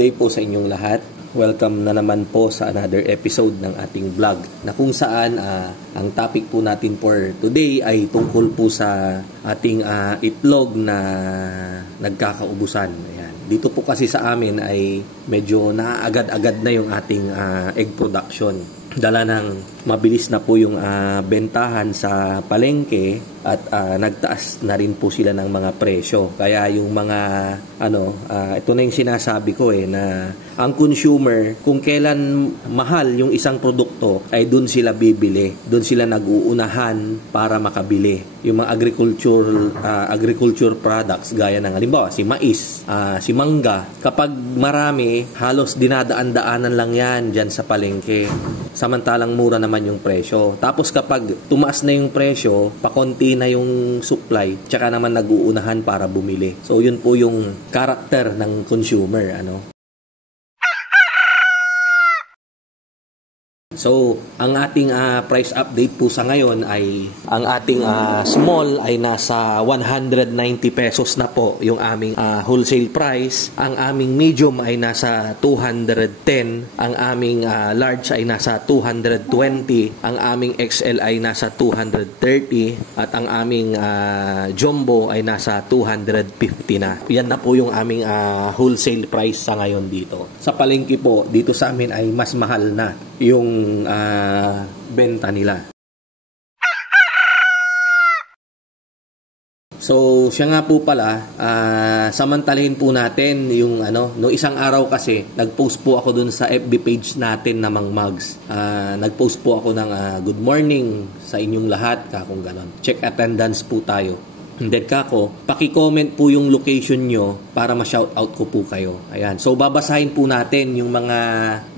day po sa inyong lahat. Welcome na naman po sa another episode ng ating vlog na kung saan ang topic po natin for today ay tungkol po sa ating itlog na nagkakaubusan. Ayan. Dito po kasi sa amin ay medyo naaagad-agad na yung ating egg production. Dala ng mabilis na po yung bentahan sa palengke at nagtaas na rin po sila ng mga presyo. Kaya yung mga ito na yung sinasabi ko na ang consumer kung kailan mahal yung isang produkto ay doon sila bibili. Doon sila nag-uunahan para makabili. Yung mga agriculture products gaya ng halimbawa si mais, si mangga, kapag marami halos dinadaan-daanan lang yan dyan sa palengke. Samantalang mura naman yung presyo. Tapos kapag tumaas na yung presyo, pakonti na yung supply, tsaka naman nag-uunahan para bumili. So yun po yung karakter ng consumer, So, ang ating price update po sa ngayon ay ang ating small ay nasa 190 pesos na po yung aming wholesale price. Ang aming medium ay nasa 210. Ang aming large ay nasa 220. Ang aming XL ay nasa 230. At ang aming jumbo ay nasa 250 na. Yan na po yung aming wholesale price sa ngayon dito. Sa palengke po, dito sa amin ay mas mahal na yung benta nila. So, siya nga po pala, samantalahin po natin yung no isang araw kasi, nag-post po ako dun sa FB page natin na Mang Mugs. Nag-post po ako ng good morning sa inyong lahat, kung ganon. Check attendance po tayo. And then paki-comment po yung location nyo para ma-shoutout ko po kayo. Ayan. So, babasahin po natin yung mga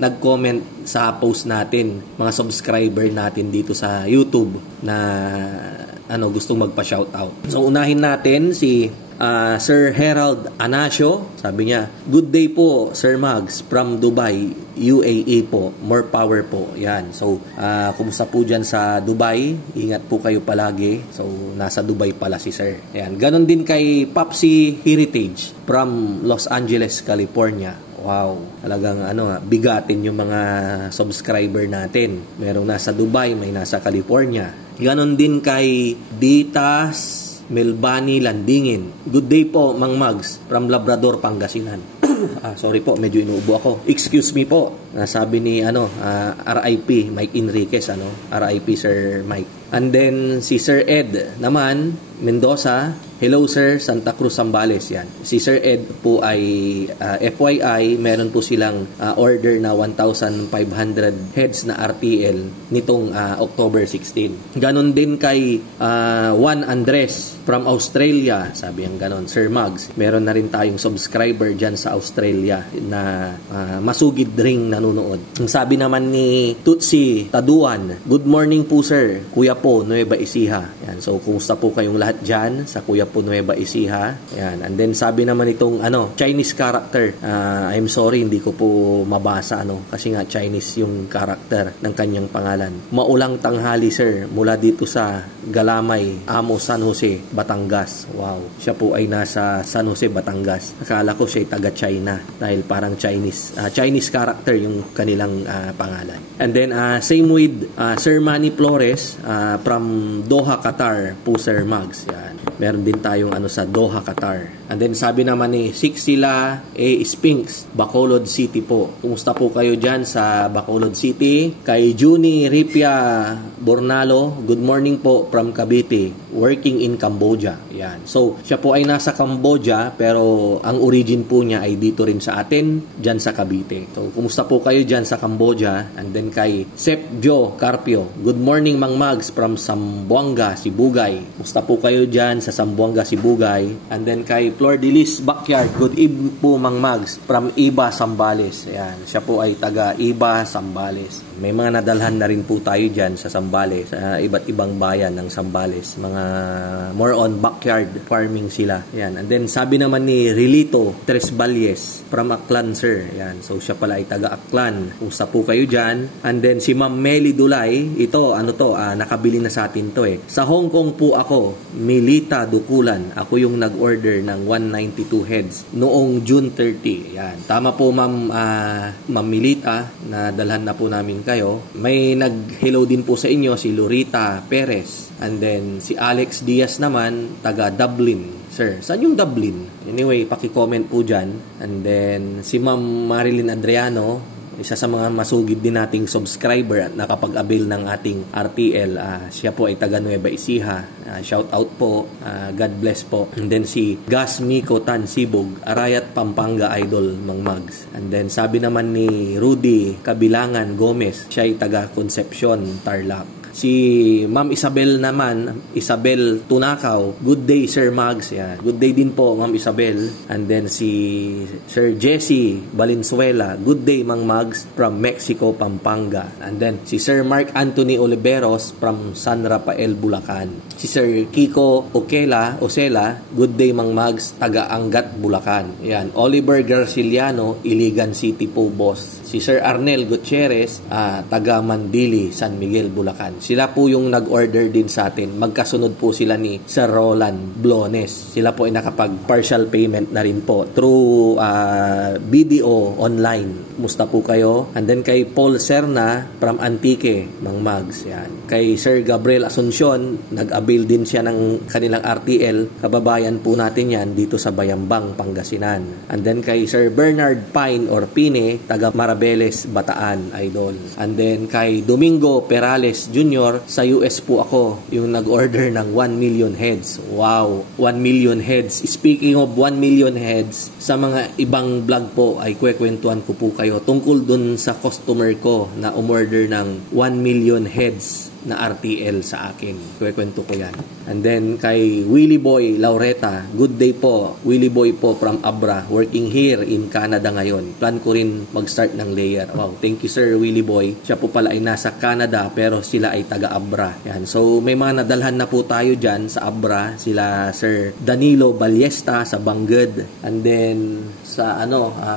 nag-comment sa post natin, mga subscriber natin dito sa YouTube na gustong magpa-shoutout. So, unahin natin si Sir Herald Anasio. Sabi niya, good day po, Sir Mugs, from Dubai, UAE po. More power po. Yan. So, kumusta po dyan sa Dubai? Ingat po kayo palagi. So, nasa Dubai pala si Sir. Yan. Ganon din kay Popsi Heritage from Los Angeles, California. Wow, talagang bigatin yung mga subscriber natin. Merong nasa Dubai, may nasa California. Ganon din kay Ditas Melbani Landingin. Good day po, Mang Mugs, from Labrador, Pangasinan. Sorry po, medyo inuubo ako. Excuse me po. Sabi ni RIP Mike Enriquez, RIP Sir Mike. And then si Sir Ed naman Mendoza. Hello sir, Santa Cruz, Zambales. Yan. Si Sir Ed po ay FYI, meron po silang order na 1,500 heads na RTL nitong October 16. Ganon din kay Juan Andres from Australia. Sabi ang ganon, Sir Mugs, meron na rin tayong subscriber dyan sa Australia na masugid ring nanonood. Ang sabi naman ni Tutsi Taduan, good morning po sir, Kuya po, Nueva Ecija. Yan. So, kumusta po kayong lahat dyan sa Kuya po, Nueva Ecija. Yan. And then, sabi naman itong Chinese character. I'm sorry, hindi ko po mabasa kasi nga Chinese yung character ng kanyang pangalan. Maulang tanghali sir, mula dito sa Galamay, Amo, San Jose, Batangas. Wow. Siya po ay nasa San Jose, Batangas. Akala ko siya ay taga-China dahil parang Chinese character yung kanilang pangalan. And then, same with Sir Manny Flores from Doha, Qatar po, Sir Mugs. Yan. Meron din tayong sa Doha, Qatar. And then sabi naman ni Sixila Spinks, Bacolod City po. Kumusta po kayo dyan sa Bacolod City? Kay Juni Ripia Bornalo, good morning po from Cavite, working in Cambodia. Yan. So, siya po ay nasa Cambodia pero ang origin po niya ay dito rin sa atin, dyan sa Cavite. So, kumusta po kayo dyan sa Cambodia? And then kay Sep Joe Carpio, good morning Mang Mugs from Zamboanga, Sibugay. Kumusta po kayo dyan sa Zamboanga, Sibugay? And then kay Flor de Lis Backyard, good evening po Mang Mugs from Iba, Zambales. Ayan, siya po ay taga Iba, Zambales. May mga nadalhan na rin po tayo dyan sa Zambales, iba't ibang bayan ng Zambales. Mga more on backyard farming sila. Ayan. And then sabi naman ni Rilito Tres Valles from Aklan sir. Ayan. So siya pala ay taga Aklan. Kumusta po kayo dyan? And then si Ma'am Meli Dulay, ito, nakabili na sa atin to eh. Sa Hong Kong po ako, Milita Dukulan. Ako yung nag-order ng 192 heads noong June 30. Yan. Tama po Ma'am Milita, na dalhan na po namin kayo. May nag-hello din po sa inyo, si Lorita Perez. And then si Alex Diaz naman, taga Dublin. Sir, saan yung Dublin? Anyway, paki-comment po dyan. And then, si Ma'am Marilyn Adriano, isa sa mga masugid din nating subscriber at nakapag-avail ng ating RTL. Siya po ay taga Nueva Ecija. Shout out po. God bless po. And then si Gas Miko Tan Sibog, Arayat Pampanga Idol, Mang Mags. And then sabi naman ni Rudy Kabilangan Gomez, siya ay taga Concepcion, Tarlac. Si Ma'am Isabel naman, Isabel Tunakaw, good day Sir Mags. Yan. Good day din po Ma'am Isabel. And then si Sir Jesse Valenzuela, good day Mang Mags from Mexico, Pampanga. And then si Sir Mark Anthony Oliveros from San Rafael, Bulacan. Si Sir Kiko Osela, good day Mang Mags, taga Angat, Bulacan. Yan. Oliver Garciliano, Iligan City po boss. Si Sir Arnel Gutierrez, taga Mandili, San Miguel, Bulacan. Sila po yung nag-order din sa atin. Magkasunod po sila ni Sir Roland Blones. Sila po ay nakapag-partial payment na rin po through BDO online. Musta po kayo? And then kay Paul Serna from Antique, Mang Mags. Yan. Kay Sir Gabriel Asuncion, nag-avail din siya ng kanilang RTL. Kababayan po natin yan dito sa Bayambang, Pangasinan. And then kay Sir Bernard Pine or Pine, taga Marabeles, Bataan, Idol. And then kay Domingo Perales Jr., sa US po ako yung nag-order ng 1 million heads. Wow! 1 million heads. Speaking of 1 million heads, sa mga ibang vlog po ay kwekwentuhan ko po kayo tungkol dun sa customer ko na umorder ng 1 million heads na RTL sa akin. Kwento ko yan. And then kay Willie Boy Laureta, good day po. Willie Boy po from Abra, working here in Canada ngayon. Plan ko rin mag-start ng layer. Wow, thank you Sir Willie Boy. Siya po pala ay nasa Canada pero sila ay taga Abra. Yan. So may mga nadalhan na po tayo dyan sa Abra. Sila Sir Danilo Ballesta sa Bangged. And then sa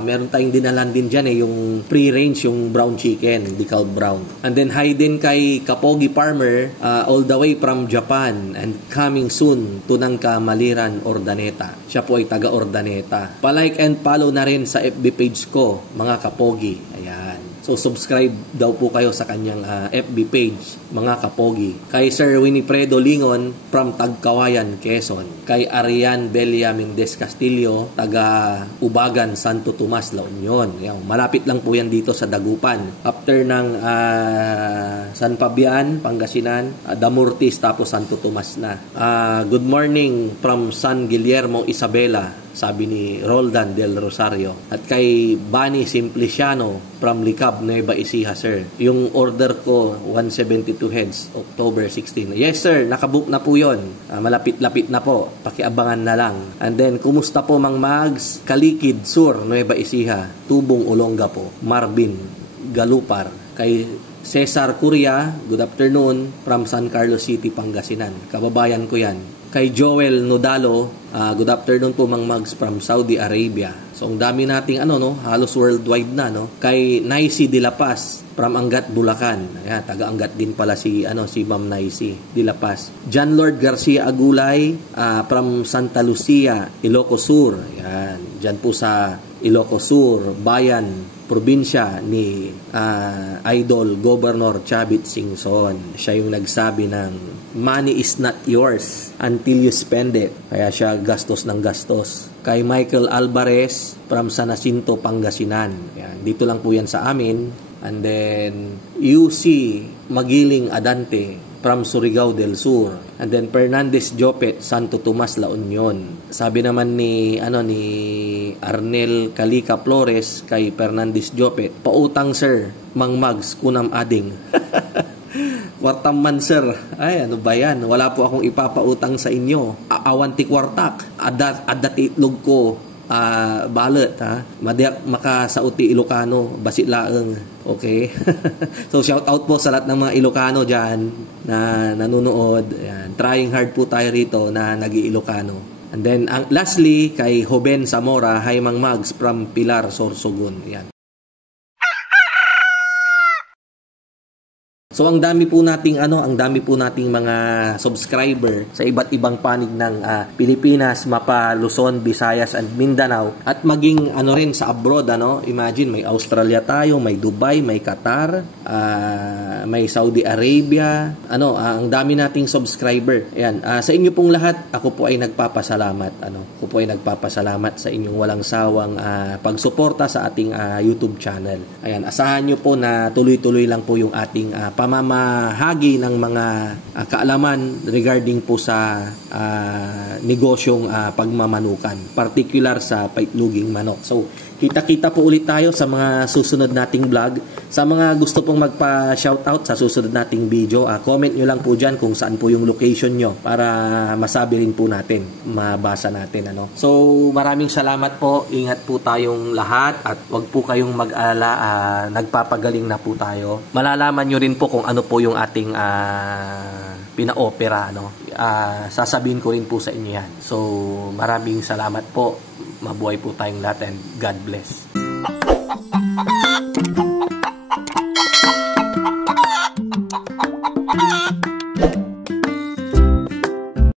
meron tayong dinalan din dyan yung pre-range, yung brown chicken, decal brown. And then hi din kay Kapogi Farmer, all the way from Japan and coming soon to Nangka Maliran, Ordaneta. Siya po ay taga Ordaneta. Pa-like and follow na rin sa FB page ko, mga Kapogi. Ayan. So, subscribe daw po kayo sa kanyang FB page, mga Kapogi. Kay Sir Winifredo Lingon from Tagkawayan, Quezon. Kay Arian Belia Mendez Castillo, taga Ubagan, Santo Tomas, La Union. Yan, malapit lang po yan dito sa Dagupan. After ng San Fabian, Pangasinan, Damortis, tapos Santo Tomas na. Good morning from San Guillermo, Isabela, sabi ni Roldan del Rosario. At kay Bani Simpliciano from Licab, Nueva Ecija, sir. Yung order ko, 172 heads, October 16. Yes, sir. Nakabook na po yun. Malapit-lapit na po. Pakiabangan na lang. And then, kumusta po Mang Mags? Kalikid, Sur, Nueva Ecija. Tubong, Olonga po. Marvin Galupar. Kay Cesar Curia, good afternoon, from San Carlos City, Pangasinan. Kababayan ko yan. Kay Joel Nodalo, good afternoon po Mang Mags from Saudi Arabia. So, ang dami nating halos worldwide na, no? Kay Naisi de la Paz from Angat, Bulacan. Ayan, taga-Angat din pala si Ma'am Naisi de la Paz. John Lord Garcia Agulay from Santa Lucia, Ilocos Sur. Ayan, dyan po sa Ilocos Sur, bayan, probinsya ni Idol Governor Chavit Singson. Siya yung nagsabi ng money is not yours until you spend it. Kaya siya gastos ng gastos. Kay Michael Alvarez from San Jacinto, Pangasinan. Yan, dito lang po yan sa amin. And then UC Magiling Adante from Surigao del Sur. And then Fernandez Jopet, Santo Tomas, La Union. Sabi naman ni Arnel Calica Flores kay Fernandez Jopet, pautang sir, Mang Mags, kunam ading. Kwartam man sir. Ay, ano ba yan? Wala po akong ipapautang sa inyo. Awanti kwartak. Adat itlog ko. Balot ha. Madiak makasauti Ilocano, basit laeng. Okay? So shout out po sa lahat ng mga Ilocano diyan na nanonood. Ayan. Trying hard po tayo rito na nag-Ilocano. And then lastly kay Hoben Zamora, hi Mang Mags from Pilar, Sorsogon. Ayan. So ang dami po nating mga subscriber sa iba't ibang panig ng Pilipinas, Mapa, Luzon, Visayas and Mindanao at maging rin sa abroad Imagine may Australia tayo, may Dubai, may Qatar, may Saudi Arabia. Ang dami nating subscriber. Ayan, sa inyo pong lahat, ako po ay nagpapasalamat. Ako po ay nagpapasalamat sa inyong walang sawang pagsuporta sa ating YouTube channel. Ayan, asahan nyo po na tuloy-tuloy lang po yung ating pamamahagi ng mga kaalaman regarding po sa negosyong pagmamanukan, particular sa paitluging manok. So, kita-kita po ulit tayo sa mga susunod nating vlog. Sa mga gusto pong magpa-shoutout sa susunod nating video, comment nyo lang po dyan kung saan po yung location nyo para masabi rin po natin, mabasa natin. So, maraming salamat po. Ingat po tayong lahat at wag po kayong mag-alala. Nagpapagaling na po tayo. Malalaman nyo rin po kung ano po yung ating pina-opera. Sasabihin ko rin po sa inyo yan. So, maraming salamat po. Mabuhay po tayong lahat and God bless.